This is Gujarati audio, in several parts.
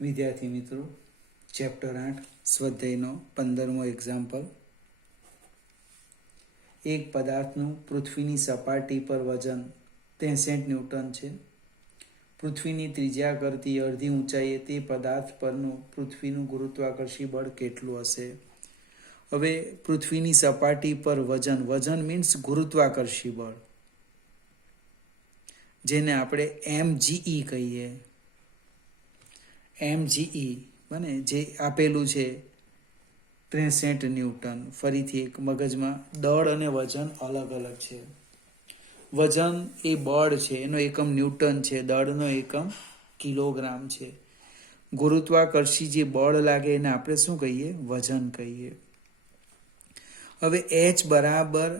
વિદ્યાર્થી મિત્રો, ચેપ્ટર 8 સ્વાધ્યાયનો 15મો એક્ઝામ્પલ. એક પદાર્થનું પૃથ્વીની સપાટી પર વજન 63 ન્યૂટન છે. પૃથ્વીની ત્રિજ્યા કરતી અડધી ઊંચાઈએ તે પદાર્થ પરનું પૃથ્વીનું ગુરુત્વાકર્ષી બળ કેટલું હશે? હવે પૃથ્વીની સપાટી પર વજન મીન્સ ગુરુત્વાકર્ષી બળ, જેને આપણે mge કહીએ. mge બને જે આપેલું છે 63 ન્યૂટન. ફરીથી એક મગજમાં દળ અને વજન અલગ અલગ છે. વજન એ બળ છે, એનો એકમ ન્યૂટન છે, દળનો એકમ કિલોગ્રામ છે. ગુરુત્વાકર્ષી જે બળ લાગે એને આપણે શું કહીએ? વજન કહીએ. હવે h બરાબર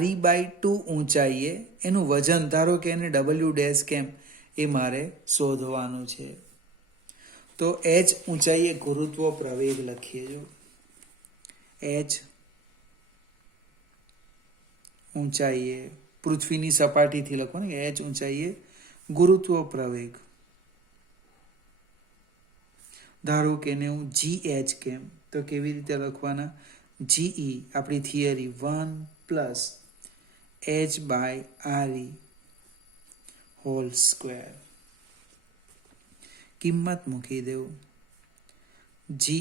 re/2 ઊંચાઈએ એનું વજન, ધારો કે એને w' કેમ, એ મારે શોધવાનું છે. તો h ઊંચાઈએ ગુરુત્વ પ્રવેગ લખીએ. જો h ઊંચાઈએ પૃથ્વીની સપાટીથી લખવાનું કે h ઊંચાઈએ ગુરુત્વ પ્રવેગ. ધારો કે એને હું gh કેમ, તો કેવી રીતે લખવાના? ge આપણી થિયરી 1 + h/re હોલ સ્ક્વેર. કિંમત મૂકી દેવું. ge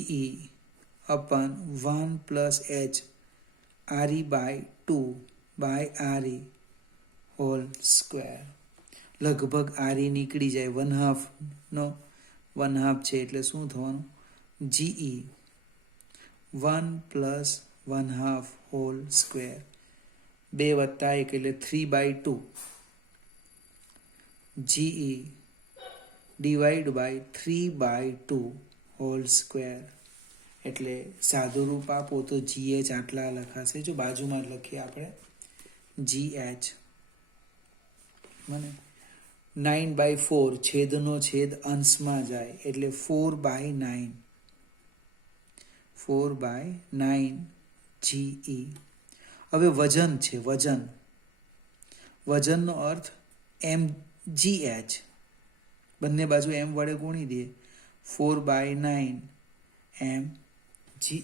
અપન 1 + h re/2/re whole square. લગભગ re નીકળી જાય, 1/2 છે એટલે શું થવાનું? ge 1 + 1/2 whole square. 2 + 1 એટલે 3/2. ge /3/2 whole square. એટલે સાદું રૂપ આપો તો gh આટલા લખાશે. જો બાજુમાં લખીએ આપણે gh મને 9/4, છેદનો છેદ અંશમાં જાય એટલે 4/9 ge. હવે વજન છે, વજનનો અર્થ mgh, બંને બાજુ m વડે ગુણી દઈએ, 4/9 mge.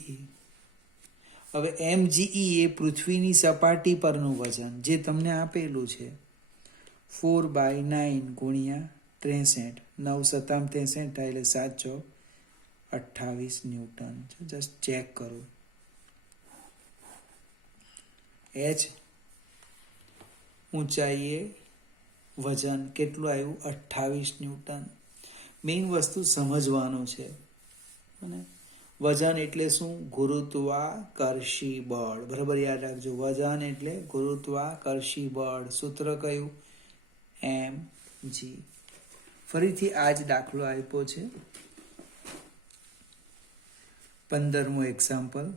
હવે mge એ પૃથ્વીની સપાટી પરનું વજન જે તમને આપેલું છે. 4/9 ગુણ્યા 63, 9 × 7 = 63 થાય એટલે 7 × 28 ન્યૂટન. જસ્ટ ચેક કરો. h ઊંચાઈએ વજન કેટલું આવ્યું? 28 ન્યૂટન. મેઇન વસ્તુ સમજવાનું છે. વજન એટલે શું? ગુરુત્વાકર્ષી બળ. બરાબર યાદ રાખજો, વજન એટલે ગુરુત્વાકર્ષી બળ. સૂત્ર કયું? mg. ફરીથી આ જ દાખલો આપ્યો છે. 15મો એક્ઝામ્પલ.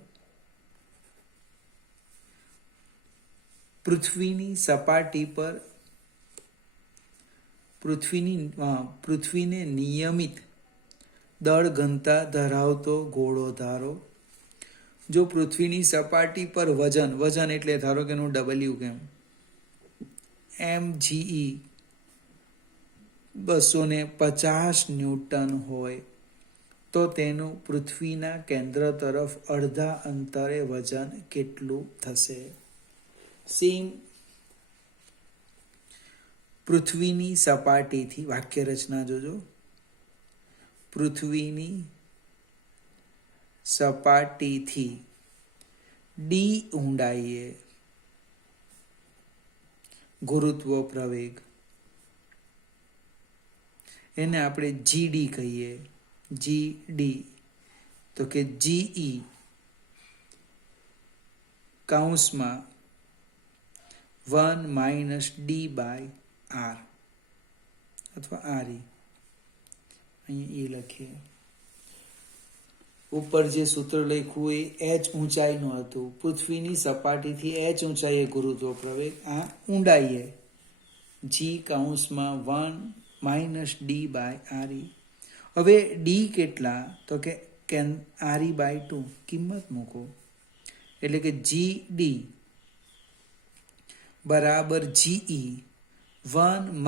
પૃથ્વીની સપાટી પર પૃથ્વીને નિયમિત દળ ઘનતા ધરાવતો ગોળો ધારો. જો પૃથ્વીની સપાટી પર વજન એટલે ધારો કે હું w કેમ, mge 250 ન્યૂટન હોય તો તેનું પૃથ્વીના કેન્દ્ર તરફ અડધા અંતરે વજન કેટલું થશે? સેમ પૃથ્વીની સપાટીથી વાક્ય રચના જોજો. પૃથ્વીની સપાટીથી d ઊંડાઈએ ગુરુત્વ પ્રવેગ, એને આપણે gd કહીએ. gd તો કે ge કૌંસમાં 1 - d/r અથવા re. અહીં લખીએ. ઉપર જે સૂત્ર લખ્યું એ h ઊંચાઈનું હતું. પૃથ્વીની સપાટીથી h ઊંચાઈએ ગુરુત્વ પ્રવેગ, આ ઊંડાઈએ g કૌંસમાં 1 - d/re. હવે d કેટલા? તો કે re/2. કિંમત મૂકો એટલે કે gd બરાબર ge 1 -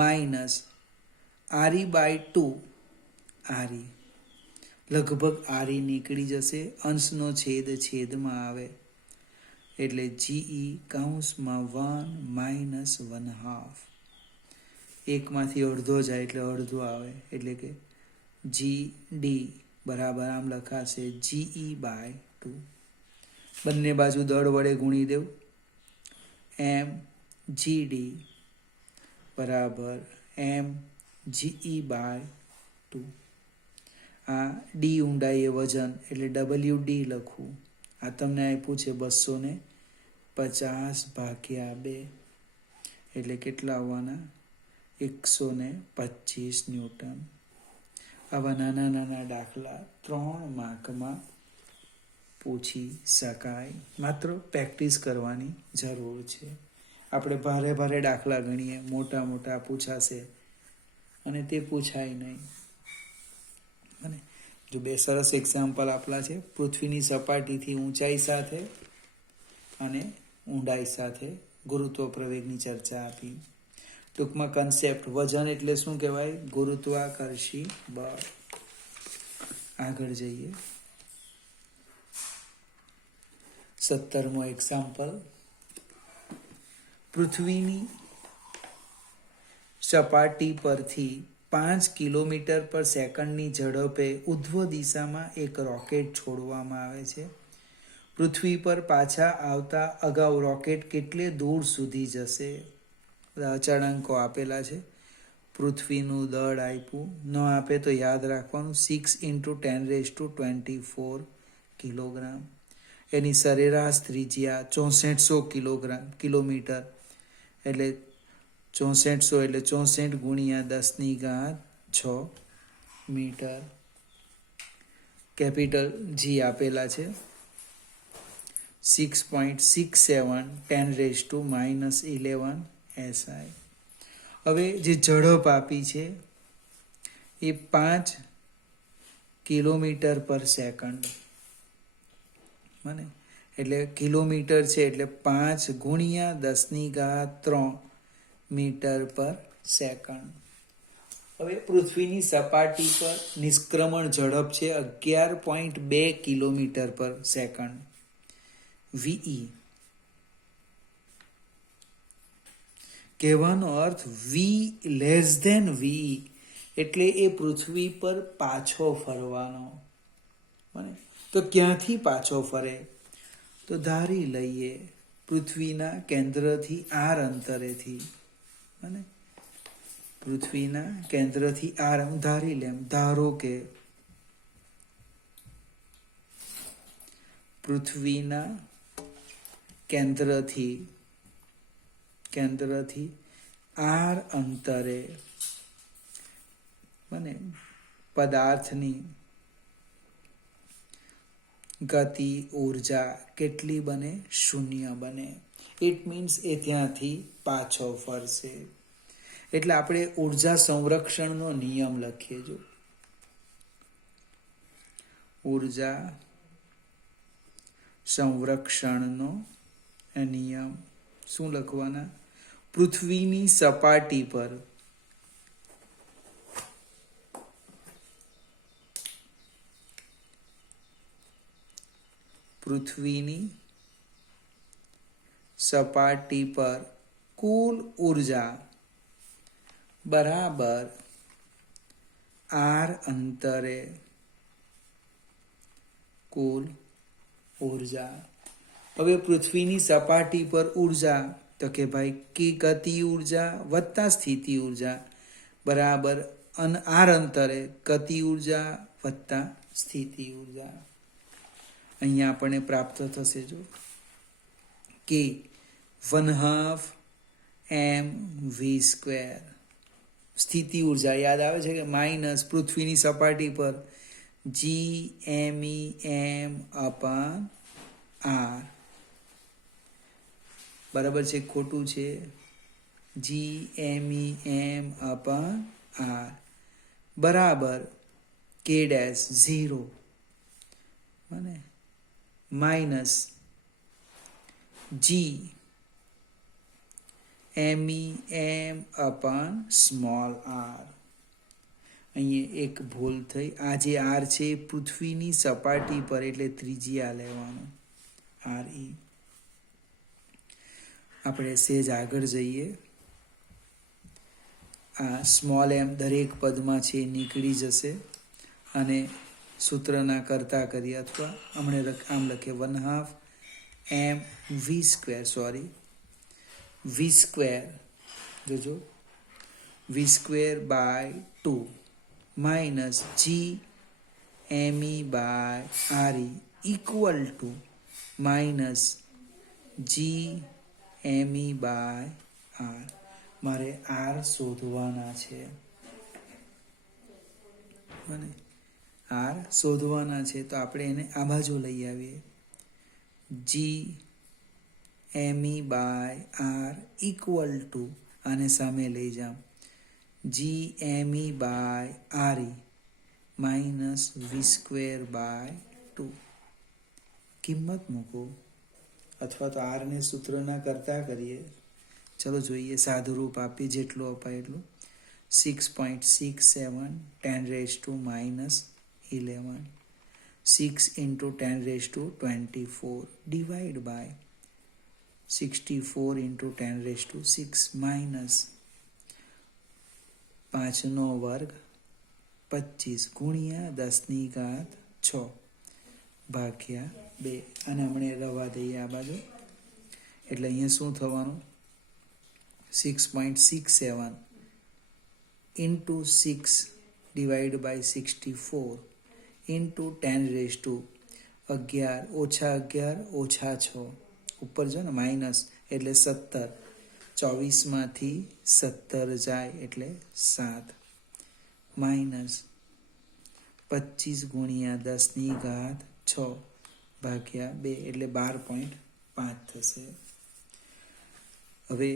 re/2 re. લગભગ આરી નીકળી જશે, અંશનો છેદ છેદમાં આવે એટલે GE કૌંસમાં 1 - 1/2, એકમાંથી અડધો જાય એટલે અડધો આવે એટલે કે GD બરાબર આમ લખાશે GE/2. બંને બાજુ દળ વડે ગુણી દેવું, mGD બરાબર mGE/2. આ ડી ઊંડાઈ એ વજન એટલે WD લખવું. આ તમને આપ્યું છે 250/2 એટલે કેટલા આવવાના? 125 ન્યૂટન. આવા નાના નાના દાખલા 3 માર્કમાં પૂછી શકાય. માત્ર પ્રેક્ટિસ કરવાની જરૂર છે. આપણે ભારે ભારે દાખલા ગણીએ, મોટા મોટા પૂછાશે અને તે પૂછાય નહીં. અને જો 2 સરસ એક્ઝામ્પલ આપેલા છે, પૃથ્વીની સપાટીથી ઊંચાઈ સાથે અને ઊંડાઈ સાથે ગુરુત્વ પ્રવેગની ચર્ચા આપી. ટૂંકમાં કન્સેપ્ટ, વજન એટલે શું કહેવાય? ગુરુત્વાકર્ષી બળ. આગળ જઈએ. 17મો એક્ઝામ્પલ. પૃથ્વીની સપાટી પરથી 5 કિલોમીટર/સેકન્ડની ઝડપે ઉધ્વ દિશામાં એક રોકેટ છોડવામાં આવે છે. પૃથ્વી પર પાછા આવતા અગાઉ રોકેટ કેટલે દૂર સુધી જશે? અચળાંકો આપેલા છે. પૃથ્વીનું દળ આપ્યું, ન આપે તો યાદ રાખવાનું 6 × 10⁻24 કિલોગ્રામ. એની સરેરાશ ત્રિજ્યા 6400 કિલોમીટર એટલે 6400 એટલે 64 × 10⁻6 મીટર. કેપિટલ G આપેલા છે 6.67 10⁻11 SI. હવે જે ઝડપ આપી છે એ 5 કિલોમીટર/સેકન્ડ, મને એટલે કિલોમીટર છે એટલે 5 × 10⁻3 મીટર/સેકન્ડ. હવે પૃથ્વીની સપાટી પર નિષ્ક્રમણ ઝડપ છે 11.2 કિલોમીટર/સેકન્ડ VE. કહેવાનો અર્થ V<VE એટલે એ પૃથ્વી પર પાછો ફરવાનો. તો ક્યાંથી પાછો ફરે? તો ધારી લઈએ પૃથ્વીના કેન્દ્રથી r અંતરેથી. પૃથ્વીના કેન્દ્રથી r ધારી લેમ. ધારો કે પૃથ્વીના કેન્દ્રથી r અંતરે પદાર્થની ગતિ ઉર્જા કેટલી બને? 0 બને. ઇટ મીન્સ એ ત્યાંથી પાછો ફરશે. એટલે આપણે ઉર્જા સંરક્ષણનો નિયમ લખીએ. જો ઉર્જા સંરક્ષણનો નિયમ શું લખવાના? પૃથ્વીની સપાટી પર કુલ ઉર્જા બરાબર r અંતરે કુલ ઉર્જા. હવે પૃથ્વીની સપાટી પર ઉર્જા તો કે ભાઈ કે ગતિ ઉર્જા વત્તા સ્થિતિ ઉર્જા બરાબર r અંતરે ગતિ ઉર્જા વત્તા સ્થિતિ ઉર્જા. અહીંયા આપણને પ્રાપ્ત થશે જો કે 1/2 mv². સ્થિતિ ઉર્જા યાદ આવે છે કે માઇનસ પૃથ્વીની સપાટી પર Gmem/r બરાબર છે ખોટું છે? Gmem/r બરાબર k'0 માઇનસ Gmem/r. અહીંયા એક ભૂલ થઈ. આ જે આર છે એ પૃથ્વીની સપાટી પર, એટલે ત્રિજ્યા લેવાનું આર ઈ. આપણે સેજ આગળ જઈએ. આ સ્મોલ એમ દરેક પદમાં છે એ નીકળી જશે અને સૂત્રના કરતા કરીએ, અથવા હમણે આમ લખીએ 1/2 mv², v², જોજો, v²/2 minus g_me/re equal to minus g_me/r. મારે આર શોધવાના છે, અને આર શોધવાના છે તો આપણે એને આ બાજુ લઈ આવીએ. g_me/r ઇક્વલ ટુ, આને સામે લઈ જાઓ, g_me/re માઇનસ v²/2. કિંમત મૂકો, અથવા તો આરને સૂત્રના કરતા કરીએ. ચલો જોઈએ, સાદું રૂપ આપી જેટલું અપાય એટલું. 6.67 10⁻11, 6 × 10⁻24 ડિવાઈડ બાય 64 × 10⁻6 માઇનસ 5² 25 ગુણ્યા 10⁻6 ભાગ્યા 2. અને હમણે રવા દઈએ આ બાજુ, એટલે અહીંયા શું થવાનું, 6.67 into 6 divided by 64 into 10⁻11 -11 -6 ઉપર જો ને માઇનસ એટલે 17, 24માંથી 17 જાય એટલે 7, માઇનસ 25 ગુણ્યા 10⁻6 ભાગ્યા 2 એટલે 12.5 થશે. હવે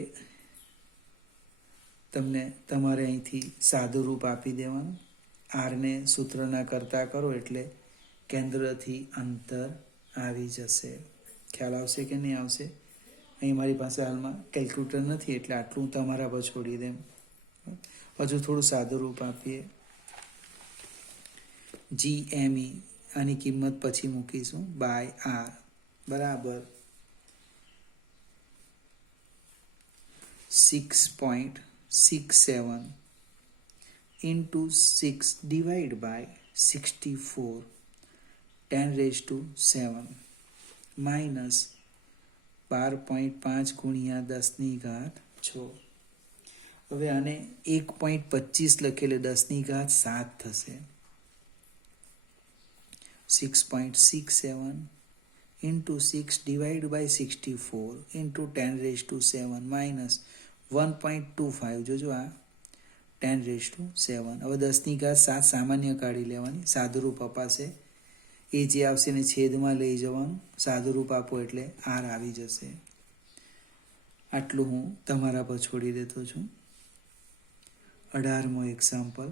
તમને તમારે અહીંથી સાદું રૂપ આપી દેવાનું. આરને સૂત્રના કરતા કરો એટલે કેન્દ્રથી અંતર આવી જશે. ખ્યાલ આવશે કે નહીં આવશે? અહીં મારી પાસે હાલમાં કેલ્ક્યુલેટર નથી એટલે આટલું તમારા પર છોડી દેમ. હજુ થોડું સાદું રૂપ આપીએ. g_me આની કિંમત પછી મૂકીશું બાય આર બરાબર 6.67 into 6 divided by 64 10⁻7 minus 12.5 ગુણ્યા 10⁻6. હવે આને 1.25 લખેલે 10⁻7 થશે. 6.67 into 6 divided by 64 into 10⁻7 minus 1.25, જોજો આ 10⁻7. હવે 10⁻7 સામાન્ય કાઢી લેવાની, સાદુરૂપ અપાશે. એ જે આવશે ને છેદમાં લઈ જવાનું, સાદુરૂપ આપો એટલે આર આવી જશે. આટલું હું તમારા પર છોડી દેતો છું. 18મો એક્ઝામ્પલ.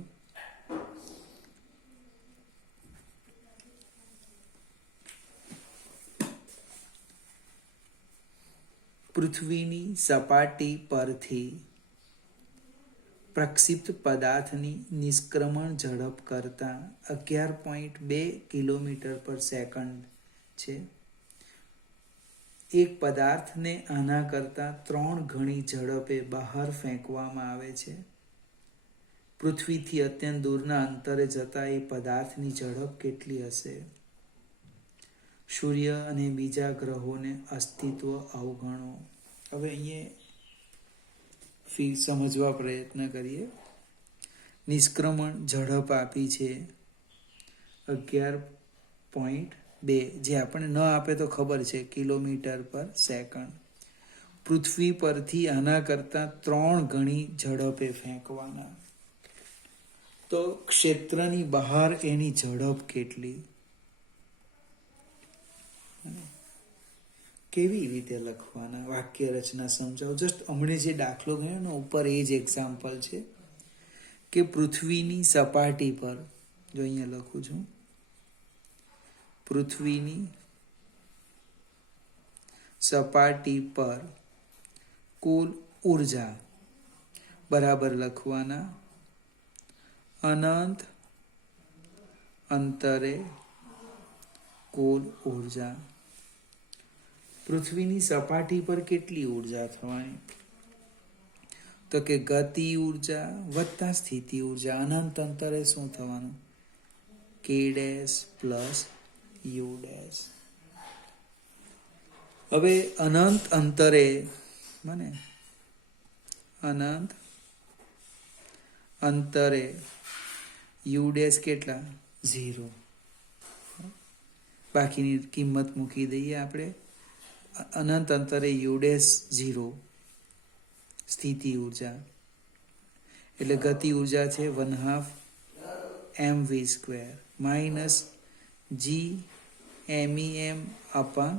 પૃથ્વીની સપાટી પરથી પ્રક્ષિપ્ત પદાર્થની નિષ્ક્રમણ ઝડપ કરતાં 11.2 km/s છે. એક પદાર્થને આના કરતાં 3 ગણી ઝડપે બહાર ફેંકવામાં આવે છે. પૃથ્વીથી અત્યંત દૂરના અંતરે જતા એ પદાર્થની ઝડપ કેટલી હશે? સૂર્ય અને બીજા ગ્રહોને અસ્તિત્વ અવગણો. હવે અહીંયા સમજવા પ્રયત્ન કરીએ. નિષ્ક્રમણ ઝડપ આપી છે 11.2, જે આપણે ન આપે તો ખબર છે km/s. પૃથ્વી પરથી આના કરતાં 3 ગણી ઝડપે ફેંકવાના. તો ક્ષેત્રની બહાર એની ઝડપ કેટલી? કેવી રીતે લખવાના? વાક્ય રચના સમજાવો. જસ્ટ હમણે જે દાખલો ગયો ને ઉપર, એ જ એક્ઝામ્પલ છે કે પૃથ્વીની સપાટી પર, જો અહીંયા લખું છું, પૃથ્વીની સપાટી પર કુલ ઉર્જા બરાબર લખવાના અનંત અંતરે કુલ ઉર્જા. પૃથ્વીની સપાટી પર કેટલી ઉર્જા થવાની? તો કે ગતિ ઉર્જા વત્તા સ્થિતિ ઉર્જા. અનંત અંતરે શું થવાનું? કે ડેશ પ્લસ યુ ડેશ. હવે અનંત અંતરે મને અનંત અંતરે યુ ડેશ કેટલા? 0. બાકીની કિંમત મૂકી દઈએ આપણે. અનંત અંતરે યુ ડેશ 0 સ્થિતિ ઉર્જા, એટલે ગતિ ઉર્જા છે 1/2 mv² માઇનસ જી MEM અપન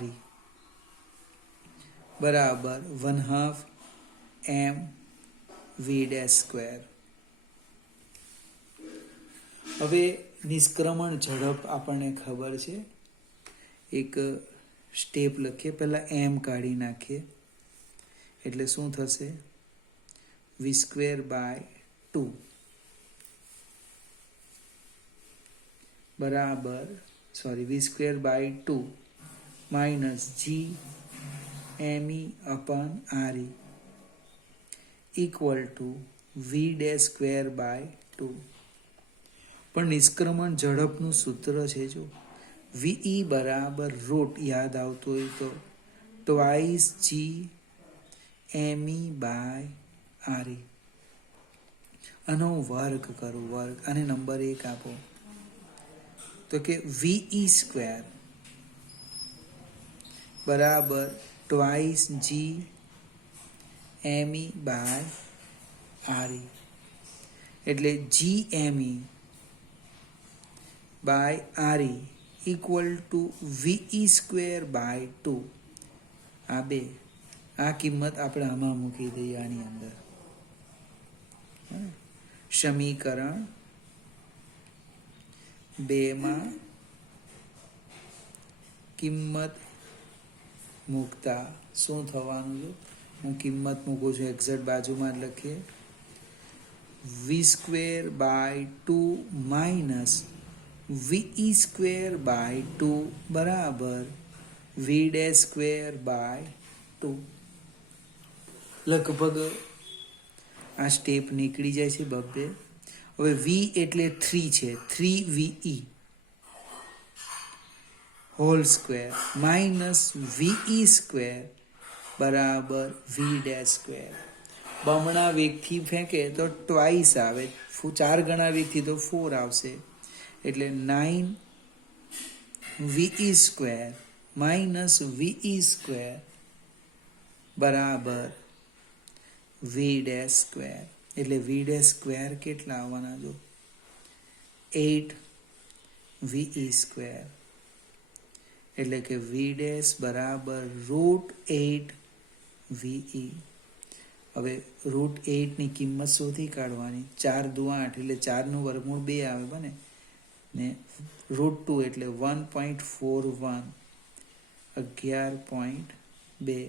RE બરાબર 1/2 mv². હવે નિષ્ક્રમણ ઝડપ આપણને ખબર છે. એક સ્ટેપ લખીએ, પહેલા એમ કાઢી નાખીએ, એટલે શું થશે? v²/2 બરાબર v²/2 minus g ME upon RE equal to v²/2. પણ નિષ્ક્રમણ ઝડપનું સૂત્ર છે, જો VE બરાબર રૂટ યાદ આવતું હોય તો ટ્વાઇસ જી ME/RE. આનો વર્ગ કરું, વર્ગ, અને નંબર 1 આપો તો કે VE² બરાબર ટ્વાઇસ જી ME/RE, એટલે GME/RE ઇક્વલ ટુ VE²/2. આ બે, આ કિંમત આપણે આમાં મૂકી દઈએ, આની અંદર. સમીકરણ 2 કિંમત મૂકતા શું થવાનું? હું કિંમત મૂકું છું, એક્ઝેક્ટ બાજુમાં લખીએ. v²/2 માઇનસ VE²/2 બરાબર v²/2. લગભગ આ સ્ટેપ નીકળી જાય છે બબ્બે. હવે v એટલે 3 છે, 3VE whole square minus VE² બરાબર v². બમણા વેગથી ફેંકે તો ટ્વાઇસ આવે, 4 ગણા વેગથી તો 4 આવશે, એટલે 9VE² માઇનસ VE² બરાબર v². એટલે v² કેટલા આવવાના? જો 8VE², એટલે કે v બરાબર √8VE. હવે √8 ની કિંમત શોધી કાઢવાની. 4 દુ 8, એટલે 4 નું વર્ગમૂળ 2 આવે બને ને. √2 એટલે 1.41, 11.2,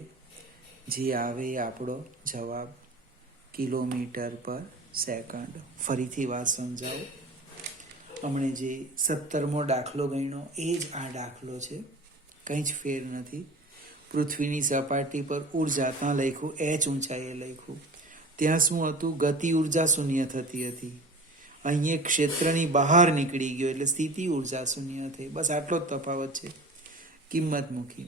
જે આવે એ આપણો જવાબ કિલોમીટર પર સેકન્ડ. ફરીથી વાત સમજાવો. હમણે જે 17મો દાખલો ગણ્યો એ જ આ દાખલો છે, કંઈ જ ફેર નથી. પૃથ્વીની સપાટી પર ઉર્જા ત્યાં લખ્યું, h ઊંચાઈએ લખ્યું. ત્યાં શું હતું? ગતિ ઉર્જા શૂન્ય થતી હતી. અહીંયા ક્ષેત્રની બહાર નીકળી ગયો એટલે સ્થિતિ ઉર્જા શૂન્ય થઈ. બસ આટલો જ તફાવત છે. કિંમત મૂકી.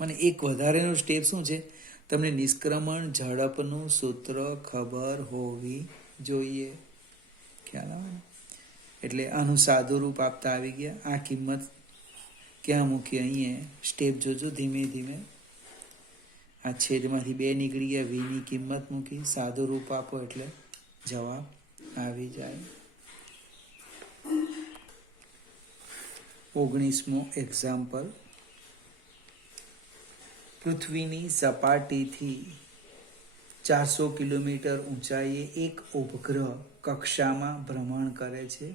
અને એક વધારેનો સ્ટેપ શું છે? તમને નિષ્ક્રમણ ઝડપનું સૂત્ર ખબર હોવી જોઈએ. ખ્યાલ આવે? એટલે આનું સાદું રૂપ આપતા આવી ગયા. આ કિંમત ક્યાં મૂકી? અહીંયા સ્ટેપ જોજો ધીમે ધીમે. આ છેદમાંથી 2 નીકળી ગયા, વીની કિંમત મૂકી, સાદું રૂપ આપો એટલે જવાબ આવી જાય. 19મો એક્ઝામ્પલ. પૃથ્વીની સપાટીથી 400 કિલોમીટર ઊંચાઈએ એક ઉપગ્રહ કક્ષામાં ભ્રમણ કરે છે.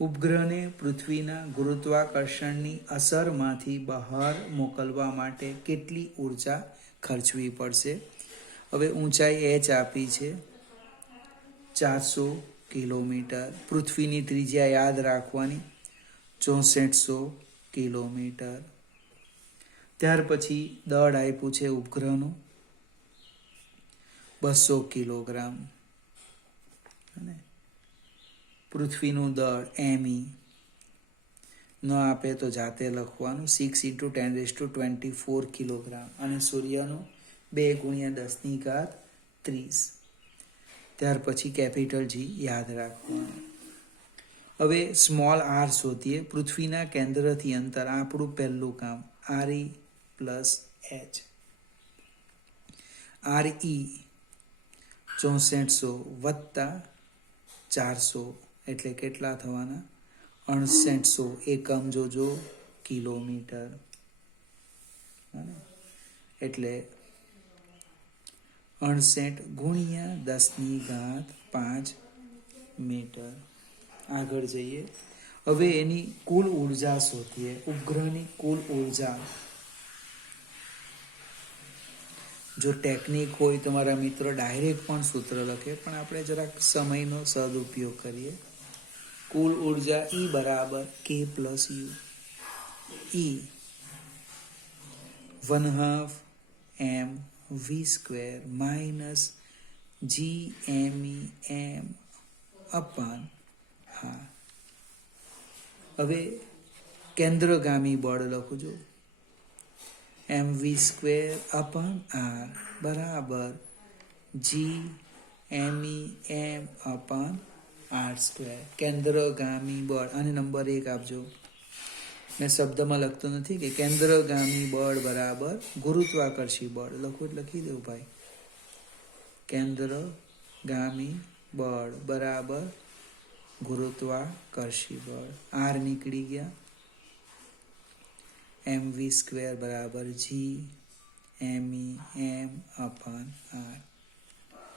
ઉપગ્રહને પૃથ્વીના ગુરુત્વાકર્ષણની અસરમાંથી બહાર મોકલવા માટે કેટલી ઉર્જા ખર્ચવી પડશે? હવે ઊંચાઈ h આપી છે, 400 કિલોમીટર. પૃથ્વીની ત્રિજ્યા યાદ રાખવાની, 6400 કિલોમીટર. ત્યાર પછી દળ આપ્યું છે ઉપગ્રહનું 200 કિલોગ્રામ. અને પૃથ્વીનું દળ ME ન આપે તો જાતે લખવાનું, 6 × 10⁻24 કિલોગ્રામ. અને સૂર્યનું 2 × 10⁻30. ત્યાર પછી કેપિટલ G યાદ રાખવાનું. હવે સ્મોલ r શોધીએ. પૃથ્વીના કેન્દ્રથી અંતર, આપણું પહેલું કામ, RE + H. RE 6400 વત્તા 400 એટલે કેટલા થવાના? 6800. એકમ જોજો, કિલોમીટર. એટલે 68 × 10⁵ મીટર. આગળ જઈએ. હવે એની કુલ ઉર્જા શોધીએ. ઉપગ્રહની કુલ ઉર્જા. જો ટેકનિક હોય તો મારા મિત્રો ડાયરેક્ટ પણ સૂત્ર લખે, પણ આપણે જરાક સમયનો સદુપયોગ કરીએ. કુલ ઉર્જા E = K + U. E 1/2 mv² - gmem/r. હવે કેન્દ્રગામી બળ લખું છું, mv²/r = gmem/r². કેન્દ્રગામી બળ. અને નંબર 1 આપજો. મેં શબ્દમાં લખતો નથી કે કેન્દ્રગામી બળ બરાબર ગુરુત્વાકર્ષી બળ. લખવું એટલે લખી દઉં ભાઈ. કેન્દ્રગામી બળ બરાબર ગુરુત્વાકર્ષી બળ. R નીકળી ગયા. mv² = gmem/r.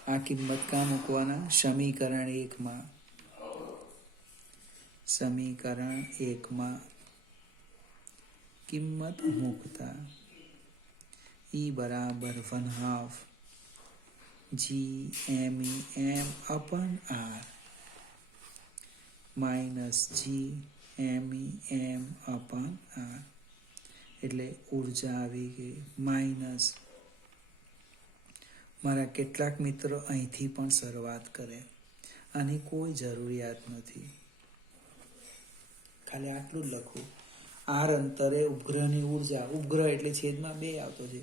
આ કિંમત ક્યાં મૂકવાના? સમીકરણ 1માં. સમીકરણ 1માં કિંમત મૂકતા E = 1/2 gmem/r -gmem/r. એટલે ઉર્જા આવી ગઈ માઇનસ. મારા કેટલાક મિત્રો અહીંથી પણ શરૂઆત કરે. આની કોઈ જરૂરિયાત નથી, ખાલી આટલું જ લખવું. R અંતરે ઉપગ્રહની ઉર્જા, ઉપગ્રહ એટલે છેદમાં 2 આવતો છે,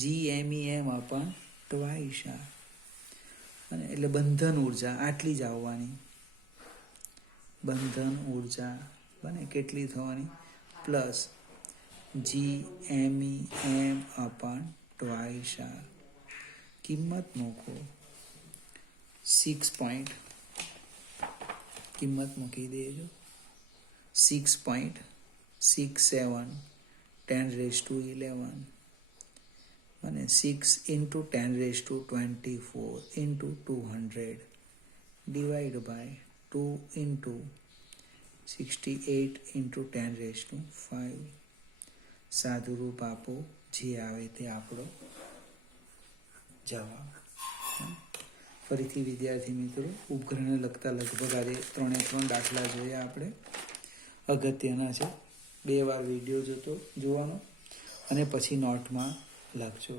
gmem/2 અને એટલે બંધન ઉર્જા આટલી જ આવવાની. બંધન ઉર્જા બને કેટલી થવાની? Plus gmem/2. કિંમત મૂકો 6. કિંમત મૂકી દેજો 6.67 10⁻11 અને 6 × 10⁻24 × 200 ડિવાઈડ બાય 2 × 68 × 10⁵. સાદુરૂપ આપો, જે આવે તે આપણો જવાબ. ફરીથી વિદ્યાર્થી મિત્રો, ઉપગ્રહને લગતા લગભગ આજે 3 દાખલા જોયા આપણે. અગત્યના છે. 2 વાર વિડીયો જોવાનો અને પછી નોટમાં લખજો.